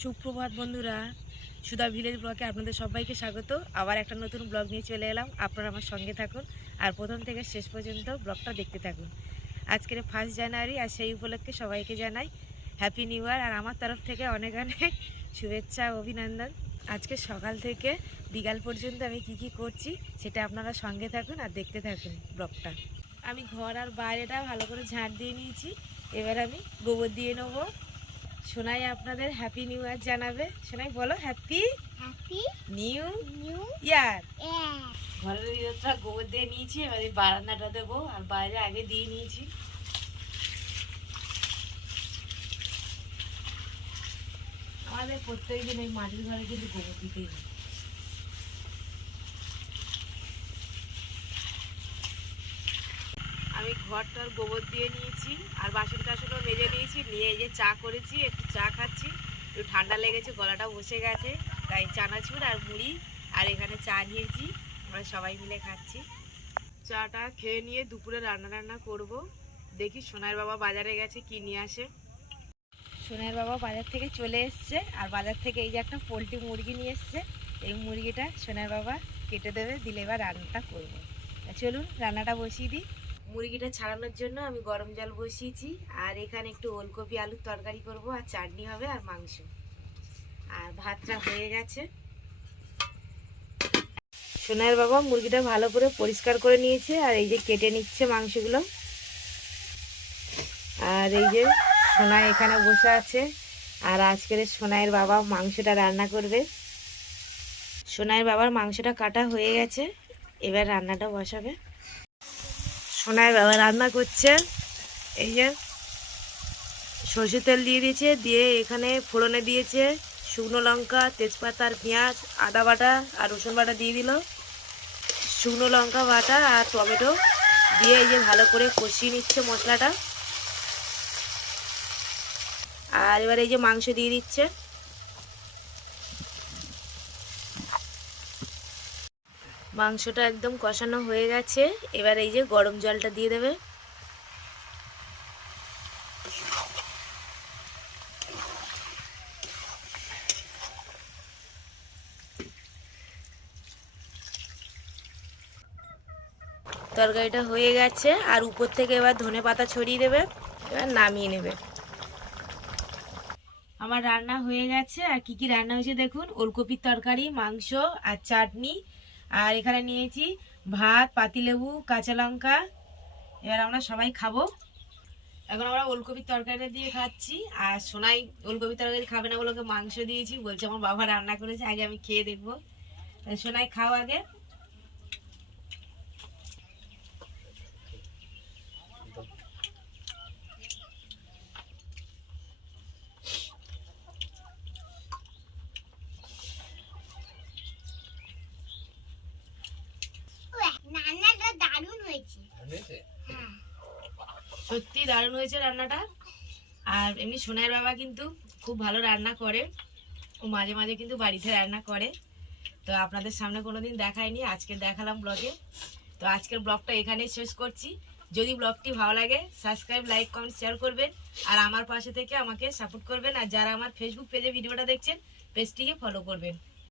সুপ্রভাত বন্ধুরা, সুধা ভিলেজ ব্লগে আপনাদের সবাইকে স্বাগত। আবার একটা নতুন ব্লগ নিয়ে চলে এলাম। আপনারা আমার সঙ্গে থাকুন আর প্রথম থেকে শেষ পর্যন্ত ব্লগটা দেখতে থাকুন। আজকের ফার্স্ট জানুয়ারি আর সেই উপলক্ষে সবাইকে জানাই হ্যাপি নিউ ইয়ার আর আমার তরফ থেকে অনেক অনেক শুভেচ্ছা অভিনন্দন। আজকে সকাল থেকে বিকাল পর্যন্ত আমি কি কি করছি সেটা আপনারা সঙ্গে থাকুন আর দেখতে থাকুন ব্লগটা। আমি ঘর আর বাইরেটা ভালো করে ঝাঁট দিয়ে নিয়েছি। এবার আমি গোবর দিয়ে নেব। সোনাই আপনাদের হ্যাপি নিউ ইয়ার জানাবে। সোনাই বলো happy happy new new year ঘরের ভিতরটা গোবর দিয়ে নিয়েছি এবার বারান্দাটা দেবো আর বাইরে আগে দিয়ে নিয়েছি। আমাদের প্রত্যেক দিন এই মাটির ঘরে কিন্তু গোবর দিতেই হয়। আমি ঘরটার গোবর দিয়ে নিয়েছি আর বাসন টাসনও মেজে এই যে চা করেছি, একটু চা খাচ্ছি। একটু ঠান্ডা লেগেছে, গলাটা বসে গেছে। তাই চানাচুর আর মুড়ি আর এখানে চা নিয়েছি। আমরা সবাই মিলে খাচ্ছি। চাটা খেয়ে নিয়ে দুপুরে রান্না রান্না করব। দেখি সোনার বাবা বাজারে গেছে, কি নিয়ে আসে। সোনার বাবা বাজার থেকে চলে এসছে আর বাজার থেকে এই যে একটা পোলট্রি মুরগি নিয়ে এসছে। এই মুরগিটা সোনার বাবা কেটে দেবে, দিলে এবার রান্নাটা করব। চলুন, রান্নাটা বসিয়ে দিই। মুরগিটা ছাড়ানোর জন্য আমি গরম জল বসিয়েছি। আর এখানে একটু ওলকপি, আলুর তরকারি করব, আর চাটনি হবে আর মাংস। আর ভাতটা হয়ে গেছে। সোনার বাবা মুরগিটা ভালো করে পরিষ্কার করে নিয়েছে, আর এই যে কেটে নিচ্ছে মাংসগুলো। আর এই যে সোনা এখানে বসে আছে, আর আজকের সোনাইয়ের বাবা মাংসটা রান্না করবে। সোনাইয়ের বাবার মাংসটা কাটা হয়ে গেছে, এবার রান্নাটা বসাবে। সোনাইয়ের বাবা রান্না করছে। এই যে সর্ষের তেল দিয়ে দিয়েছে, দিয়ে এখানে ফোড়নে দিয়েছে, শুকনো লঙ্কা, তেজপাতা আর পেঁয়াজ, আদা বাটা আর রসুন বাটা দিয়ে দিল। শুকনো লঙ্কা বাটা আর টমেটো দিয়ে এই যে ভালো করে কষিয়ে নিচ্ছে মশলাটা। আর এবার এই যে মাংস দিয়ে দিচ্ছে। মাংসটা একদম কষানো হয়ে গেছে। এবার এই যে গরম জলটা দিয়ে দেবে। তরকারিটা হয়ে গেছে, আর উপর থেকে এবার ধনে পাতা ছড়িয়ে দেবে, এবার নামিয়ে নেবে। আমার রান্না হয়ে গেছে, আর কি কি রান্না হয়েছে দেখুন। ওলকপির তরকারি, মাংস, আর চাটনি আর এখানে নিয়েছি ভাত, পাতিলেবু, কাঁচা লঙ্কা। এবার আমরা সবাই খাব। এখন আমরা ওলকপির তরকারিটা দিয়ে খাচ্ছি। আর সোনাই ওলকপির তরকারি খাবে না বলে মাংস দিয়েছি। বলছে আমার বাবা রান্না করেছে, আগে আমি খেয়ে দেখব। সোনাই খাও আগে রান্নাটা দারুণ হয়েছে হ্যাঁ সত্যি দারুণ হয়েছে রান্নাটা। আর এমনি সোনার বাবা কিন্তু খুব ভালো রান্না করে। ও মাঝে মাঝে কিন্তু বাড়িতে রান্না করে। তো আপনাদের সামনে কোনোদিন দেখায়নি আজকে দেখালাম ব্লগে তো আজকের ব্লগটা এখানেই শেষ করছি। যদি ব্লগটি ভালো লাগে সাবস্ক্রাইব লাইক কমেন্ট শেয়ার করবেন। আর আমার পাশে থেকে আমাকে সাপোর্ট করবেন। আর যারা আমার ফেসবুক পেজে ভিডিওটা দেখছেন পেজটিকে ফলো করবেন।